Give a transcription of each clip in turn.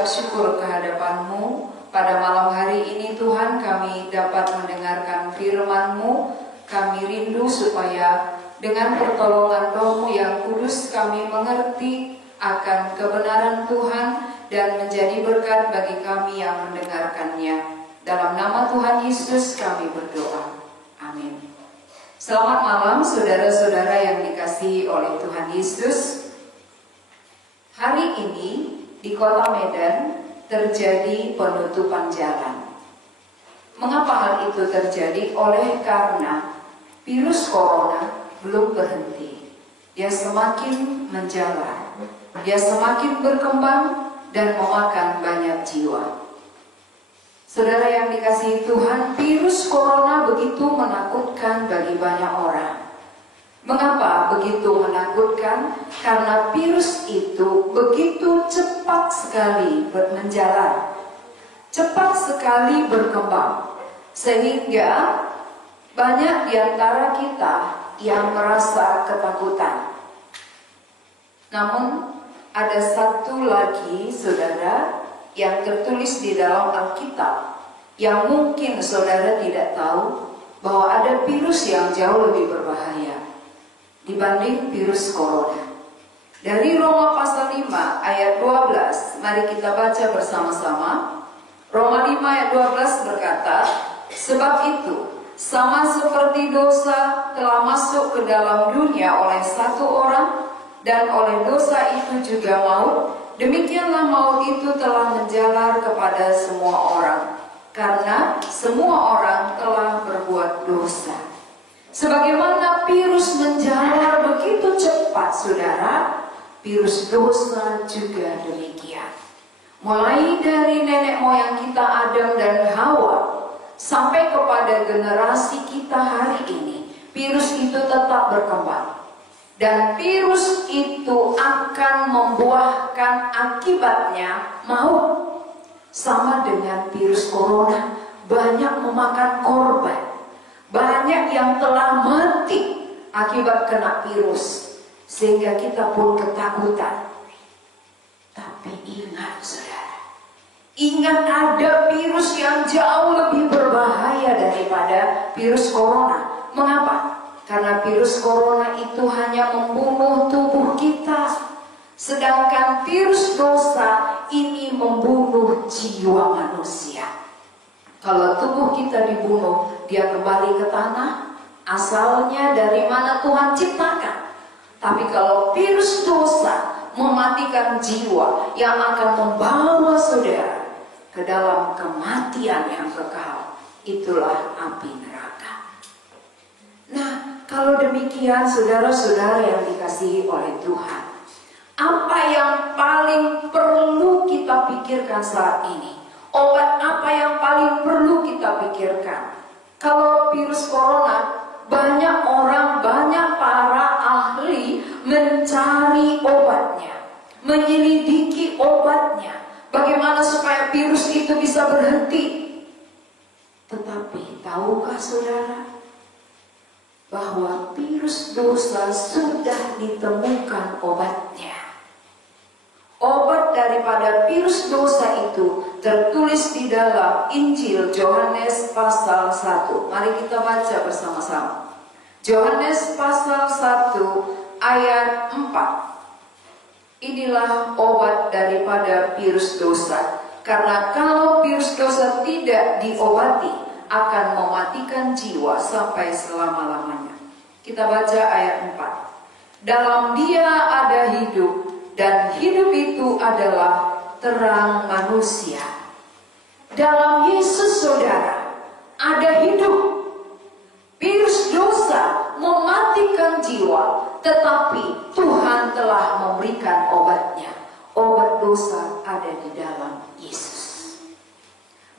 mengucap syukur kehadapan-Mu. Pada malam hari ini Tuhan, kami dapat mendengarkan firman-Mu. Kami rindu supaya dengan pertolongan Roh-Mu yang kudus kami mengerti akan kebenaran Tuhan dan menjadi berkat bagi kami yang mendengarkannya. Dalam nama Tuhan Yesus kami berdoa. Amin. Selamat malam saudara-saudara yang dikasihi oleh Tuhan Yesus. Hari ini di kota Medan terjadi penutupan jalan. Mengapa hal itu terjadi? Oleh karena virus corona belum berhenti. Dia semakin menjalar. Dia semakin berkembang dan memakan banyak jiwa. Saudara yang dikasihi Tuhan, virus corona begitu menakutkan bagi banyak orang. Mengapa begitu menakutkan? Karena virus itu begitu cepat sekali menjalar, cepat sekali berkembang, sehingga banyak di antara kita yang merasa ketakutan. Namun ada satu lagi saudara yang tertulis di dalam Alkitab yang mungkin saudara tidak tahu, bahwa ada virus yang jauh lebih berbahaya dibanding virus corona. Dari Roma pasal 5 ayat 12, mari kita baca bersama-sama. Roma 5 ayat 12 berkata, sebab itu sama seperti dosa telah masuk ke dalam dunia oleh satu orang, dan oleh dosa itu juga maut, demikianlah maut itu telah menjalar kepada semua orang, karena semua orang telah berbuat dosa. Sebagaimana virus menjalar begitu cepat, saudara, virus dosa juga demikian. Mulai dari nenek moyang kita Adam dan Hawa sampai kepada generasi kita hari ini, virus itu tetap berkembang. Dan virus itu akan membuahkan akibatnya maut. Sama dengan virus corona, banyak memakan korban. Banyak yang telah mati akibat kena virus, sehingga kita pun ketakutan. Tapi ingat saudara, ingat ada virus yang jauh lebih berbahaya daripada virus corona. Mengapa? Karena virus corona itu hanya membunuh tubuh kita, sedangkan virus dosa ini membunuh jiwa manusia. Kalau tubuh kita dibunuh, dia kembali ke tanah asalnya dari mana Tuhan ciptakan. Tapi kalau virus dosa mematikan jiwa, yang akan membawa saudara ke dalam kematian yang kekal, itulah api neraka. Nah, kalau demikian saudara-saudara yang dikasihi oleh Tuhan, apa yang paling perlu kita pikirkan saat ini? Obat apa yang paling perlu kita pikirkan? Kalau virus corona, banyak orang, banyak para ahli mencari obatnya, menyelidiki obatnya, bagaimana supaya virus itu bisa berhenti. Tetapi tahukah saudara bahwa virus dosa sudah ditemukan obatnya? Obat daripada virus dosa itu tertulis di dalam Injil Yohanes pasal 1. Mari kita baca bersama-sama. Yohanes pasal 1 ayat 4. Inilah obat daripada virus dosa. Karena kalau virus dosa tidak diobati, akan mematikan jiwa sampai selama-lamanya. Kita baca ayat 4. Dalam Dia ada hidup, dan hidup itu adalah terang manusia. Dalam Yesus saudara ada hidup. Virus dosa mematikan jiwa, tetapi Tuhan telah memberikan obatnya. Obat dosa ada di dalam Yesus.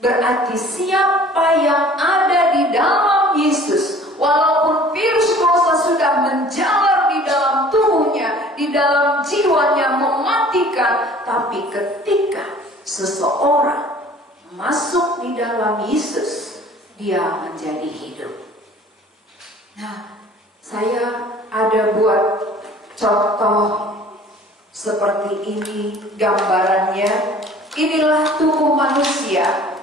Berarti siapa yang ada di dalam Yesus, walaupun virus dosa sudah menjalar di dalam tubuhnya, di dalam jiwanya, mematikan, tapi ketika seseorang masuk di dalam Yesus, dia menjadi hidup. Nah, saya ada buat contoh seperti ini gambarannya. Inilah tubuh manusia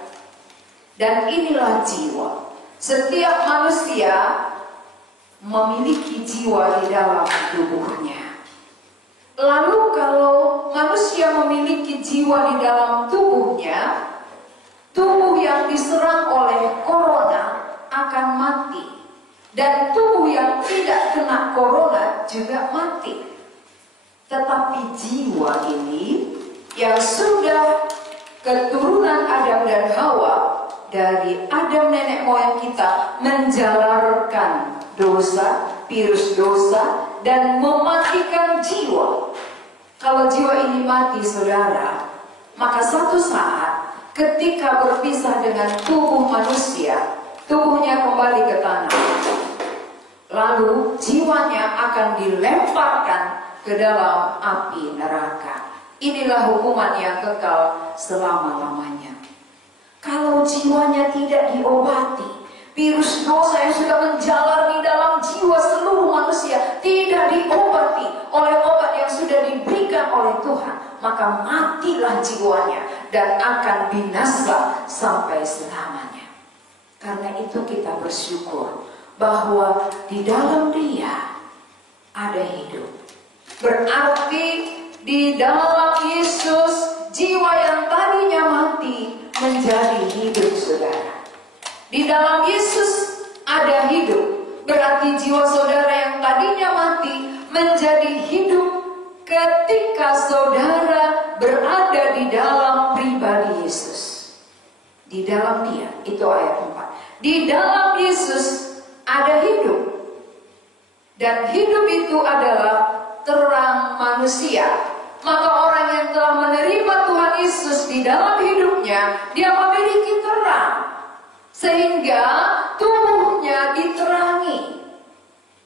dan inilah jiwa. Setiap manusia memiliki jiwa di dalam tubuhnya. Lalu kalau manusia memiliki jiwa di dalam tubuhnya, tubuh yang diserang oleh corona akan mati. Dan tubuh yang tidak kena corona juga mati. Tetapi jiwa ini yang sudah keturunan Adam dan Hawa, dari Adam nenek moyang kita, menjalarkan dosa, virus dosa, dan mematikan jiwa. Kalau jiwa ini mati, saudara, maka suatu saat ketika berpisah dengan tubuh manusia, tubuhnya kembali ke tanah. Lalu jiwanya akan dilemparkan ke dalam api neraka. Inilah hukuman yang kekal selama-lamanya. Kalau jiwanya tidak diobati, virus dosa yang sudah menjalar di dalam jiwa seluruh manusia tidak diobati oleh obat yang sudah diberikan oleh Tuhan, maka matilah jiwanya dan akan binasa sampai selamanya. Karena itu kita bersyukur bahwa di dalam Dia ada hidup. Berarti di dalam Yesus jiwa yang tadinya mati menjadi hidup, saudara. Di dalam Yesus ada hidup. Berarti jiwa saudara yang tadinya mati menjadi hidup ketika saudara berada di dalam pribadi Yesus. Di dalam Dia, itu ayat 4. Di dalam Yesus ada hidup. Dan hidup itu adalah terang manusia. Maka orang yang telah menerima Tuhan Yesus di dalam hidupnya, dia memiliki terang. Sehingga tubuhnya diterangi,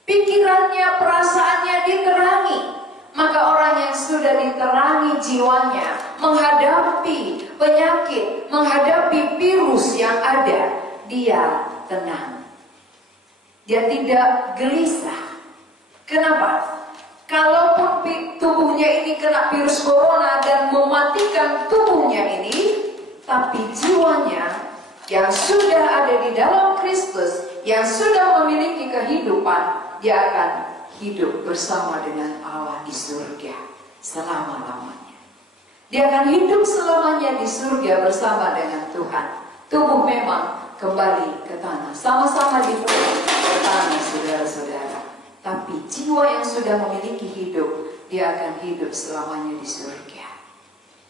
pikirannya, perasaannya diterangi. Maka orang yang sudah diterangi jiwanya, menghadapi penyakit, menghadapi virus yang ada, dia tenang. Dia tidak gelisah. Kenapa? Kalaupun tubuhnya ini kena virus corona dan mematikan tubuhnya ini, tapi jiwanya yang sudah ada di dalam Kristus, yang sudah memiliki kehidupan, dia akan hidup bersama dengan Allah di surga selama-lamanya. Dia akan hidup selamanya di surga bersama dengan Tuhan. Tubuh memang kembali ke tanah, sama-sama dibuang ke tanah, saudara-saudara. Tapi jiwa yang sudah memiliki hidup, dia akan hidup selamanya di surga.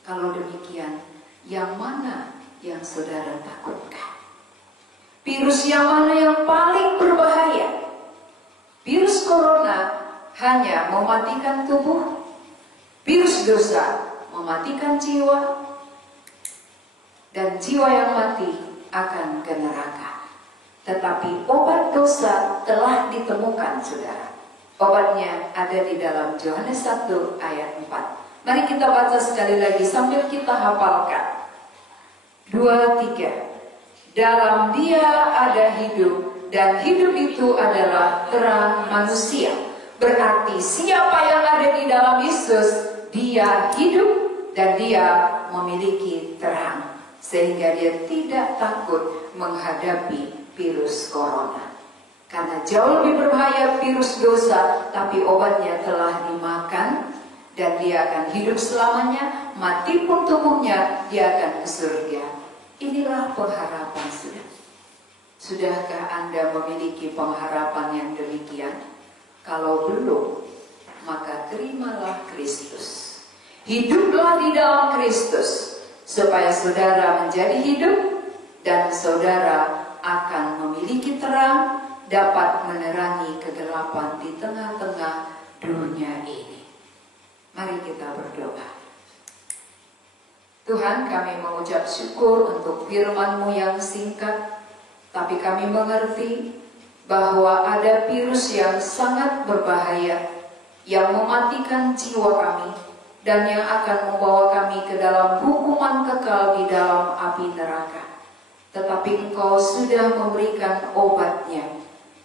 Kalau demikian, yang mana yang saudara takutkan? Virus yang mana yang paling berbahaya? Virus corona hanya mematikan tubuh, virus dosa mematikan jiwa, dan jiwa yang mati akan ke neraka. Tetapi obat dosa telah ditemukan, saudara. Obatnya ada di dalam Yohanes 1 ayat 4. Mari kita baca sekali lagi sambil kita hafalkan. 2, 3. Dalam Dia ada hidup, dan hidup itu adalah terang manusia. Berarti siapa yang ada di dalam Yesus, dia hidup dan dia memiliki terang. Sehingga dia tidak takut menghadapi virus corona. Karena jauh lebih berbahaya virus dosa, tapi obatnya telah dimakan dan dia akan hidup selamanya. Mati pun tubuhnya, dia akan ke surga. Inilah pengharapan, saudara. Sudahkah Anda memiliki pengharapan yang demikian? Kalau belum, maka terimalah Kristus. Hiduplah di dalam Kristus, supaya saudara menjadi hidup dan saudara akan memiliki terang, dapat menerangi kegelapan di tengah-tengah dunia ini. Mari kita berdoa. Tuhan, kami mengucap syukur untuk firman-Mu yang singkat, tapi kami mengerti bahwa ada virus yang sangat berbahaya yang mematikan jiwa kami dan yang akan membawa kami ke dalam hukuman kekal di dalam api neraka. Tetapi Engkau sudah memberikan obatnya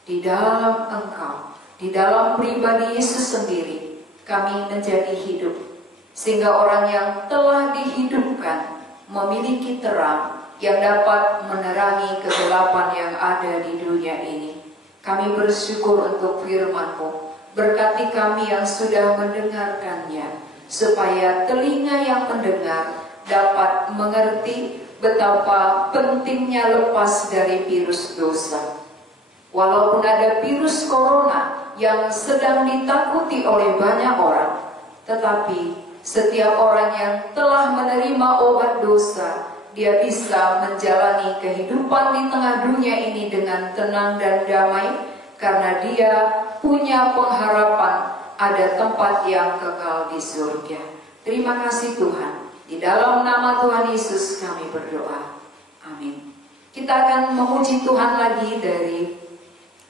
di dalam Engkau, di dalam pribadi Yesus sendiri. Kami menjadi hidup, sehingga orang yang telah dihidupkan memiliki terang yang dapat menerangi kegelapan yang ada di dunia ini. Kami bersyukur untuk firman-Mu. Berkati kami yang sudah mendengarkannya, supaya telinga yang mendengar dapat mengerti betapa pentingnya lepas dari virus dosa. Walaupun ada virus corona yang sedang ditakuti oleh banyak orang, tetapi setiap orang yang telah menerima obat dosa, dia bisa menjalani kehidupan di tengah dunia ini dengan tenang dan damai, karena dia punya pengharapan ada tempat yang kekal di surga. Terima kasih Tuhan. Di dalam nama Tuhan Yesus kami berdoa. Amin. Kita akan memuji Tuhan lagi dari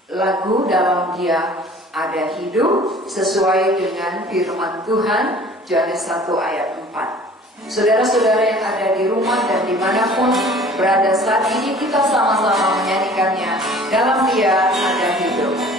lagu Dalam Dia Ada Hidup, sesuai dengan firman Tuhan, Yohanes 1 ayat 4. Saudara-saudara yang ada di rumah dan dimanapun berada saat ini, kita sama-sama menyanyikannya. Dalam Dia Ada Hidup.